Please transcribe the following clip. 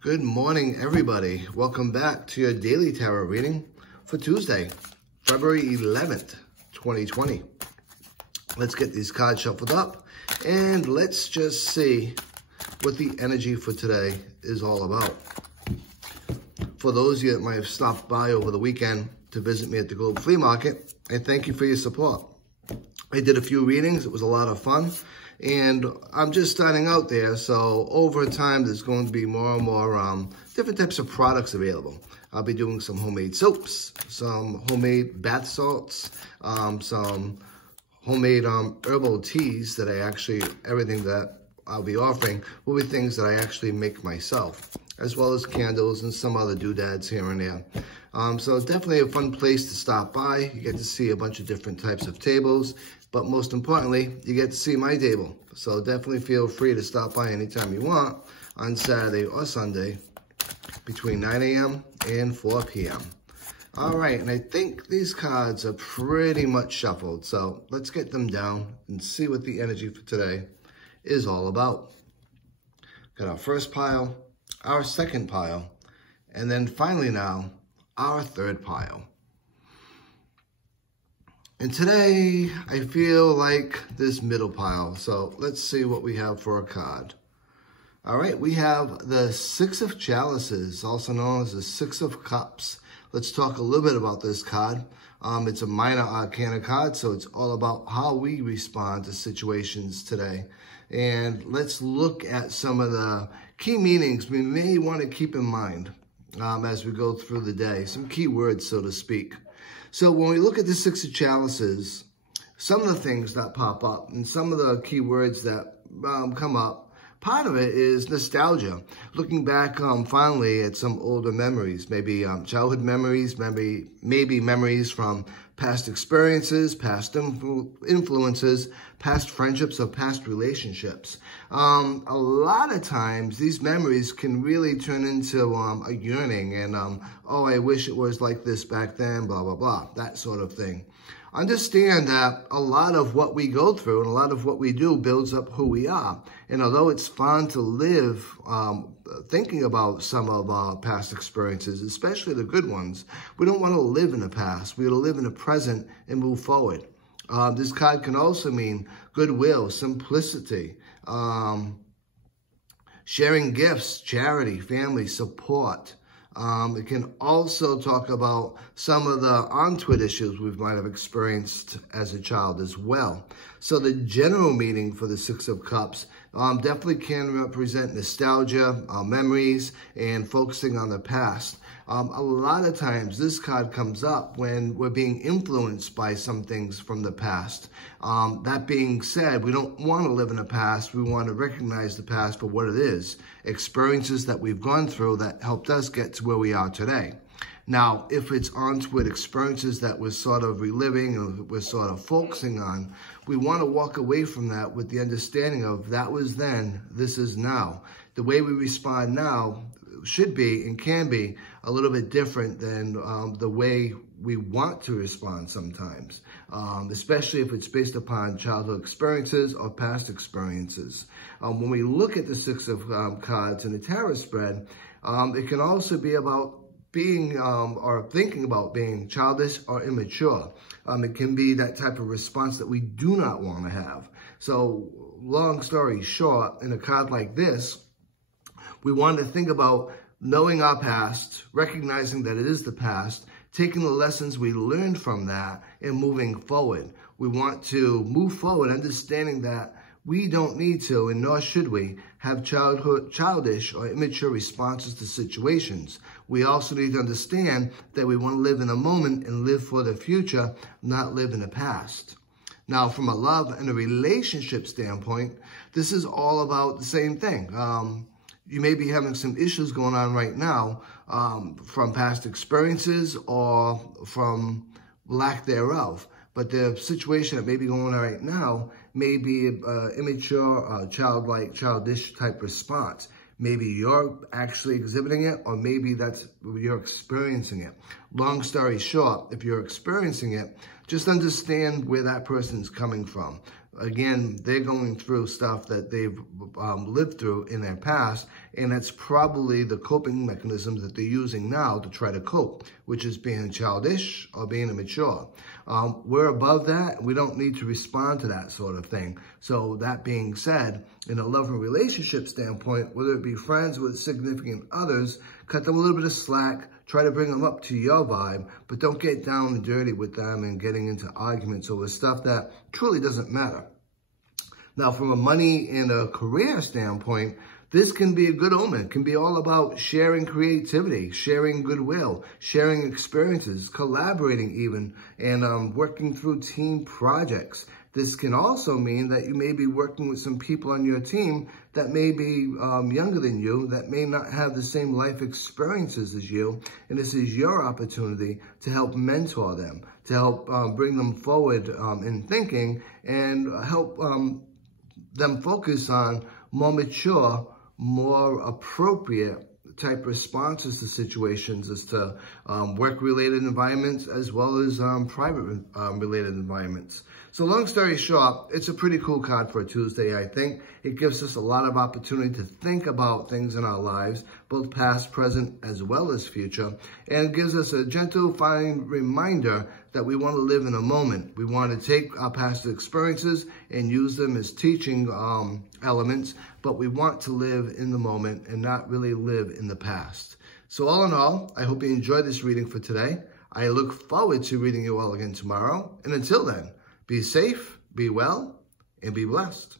Good morning, everybody. Welcome back to your daily tarot reading for Tuesday, February 11th, 2020. Let's get these cards shuffled up and let's just see what the energy for today is all about. For those of you that might have stopped by over the weekend to visit me at the Globe Flea Market, I thank you for your support. I did a few readings. It was a lot of fun. And I'm just starting out there, so over time, there's going to be more and more different types of products available. I'll be doing some homemade soaps, some homemade bath salts, some homemade herbal teas that everything that I'll be offering will be things that I actually make myself, as well as candles and some other doodads here and there. So it's definitely a fun place to stop by. You get to see a bunch of different types of tables, but most importantly, you get to see my table. So definitely feel free to stop by anytime you want on Saturday or Sunday between 9 a.m. and 4 p.m. All right, and I think these cards are pretty much shuffled. So let's get them down and see what the energy for today is all about. Got our first pile, our second pile, and then finally now, our third pile. And today, I feel like this middle pile. So let's see what we have for a card. All right, we have the Six of Chalices, also known as the Six of Cups. Let's talk a little bit about this card. It's a minor arcana card, so it's all about how we respond to situations today. And let's look at some of the key meanings we may want to keep in mind as we go through the day. Some key words, so to speak. So when we look at the Six of Chalices, some of the things that pop up and some of the key words that come up, part of it is nostalgia. Looking back finally at some older memories, maybe childhood memories, maybe memories from past experiences, past influences, past friendships, or past relationships. A lot of times, these memories can really turn into a yearning and, oh, I wish it was like this back then, blah, blah, blah, that sort of thing. Understand that a lot of what we go through and a lot of what we do builds up who we are. And although it's fun to live thinking about some of our past experiences, especially the good ones, we don't want to live in the past. We want to live in the present and move forward. This card can also mean goodwill, simplicity, sharing gifts, charity, family, support. It can also talk about some of the on-twit issues we might have experienced as a child as well. So the general meaning for the Six of Cups definitely can represent nostalgia, memories, and focusing on the past. A lot of times this card comes up when we're being influenced by some things from the past. That being said, we don't want to live in the past. We want to recognize the past for what it is. Experiences that we've gone through that helped us get to where we are today. Now, if it's onward experiences that we're sort of reliving or we're sort of focusing on, we want to walk away from that with the understanding of that was then, this is now. The way we respond now should be and can be a little bit different than the way we want to respond sometimes, especially if it's based upon childhood experiences or past experiences. When we look at the Six of Cards in the tarot spread, it can also be about being or thinking about being childish or immature. It can be that type of response that we do not want to have. So long story short, in a card like this, we want to think about knowing our past, recognizing that it is the past, taking the lessons we learned from that and moving forward. We want to move forward, understanding that we don't need to, and nor should we, have childish or immature responses to situations. We also need to understand that we want to live in the moment and live for the future, not live in the past. Now, from a love and a relationship standpoint, this is all about the same thing. You may be having some issues going on right now from past experiences or from lack thereof. But the situation that may be going on right now may be immature, childlike, childish type response. Maybe you're actually exhibiting it, or maybe you're experiencing it. Long story short, if you're experiencing it, just understand where that person's coming from. Again, they're going through stuff that they've lived through in their past, and that's probably the coping mechanisms that they're using now to try to cope, which is being childish or being immature. We're above that. We don't need to respond to that sort of thing. So that being said, in a love and relationship standpoint, whether it be friends with significant others, cut them a little bit of slack, try to bring them up to your vibe, but don't get down and dirty with them and getting into arguments over stuff that truly doesn't matter. Now, from a money and a career standpoint, this can be a good omen. It can be all about sharing creativity, sharing goodwill, sharing experiences, collaborating even, and working through team projects. This can also mean that you may be working with some people on your team that may be younger than you, that may not have the same life experiences as you, and this is your opportunity to help mentor them, to help bring them forward in thinking, and help them focus on more mature, more appropriate type responses to situations, as to work-related environments as well as private-related environments. So long story short, it's a pretty cool card for a Tuesday, I think. It gives us a lot of opportunity to think about things in our lives, both past, present, as well as future. And it gives us a gentle, fine reminder that we want to live in a moment. We want to take our past experiences and use them as teaching elements, but we want to live in the moment and not really live in the past. So all in all, I hope you enjoyed this reading for today. I look forward to reading you all again tomorrow. And until then, be safe, be well, and be blessed.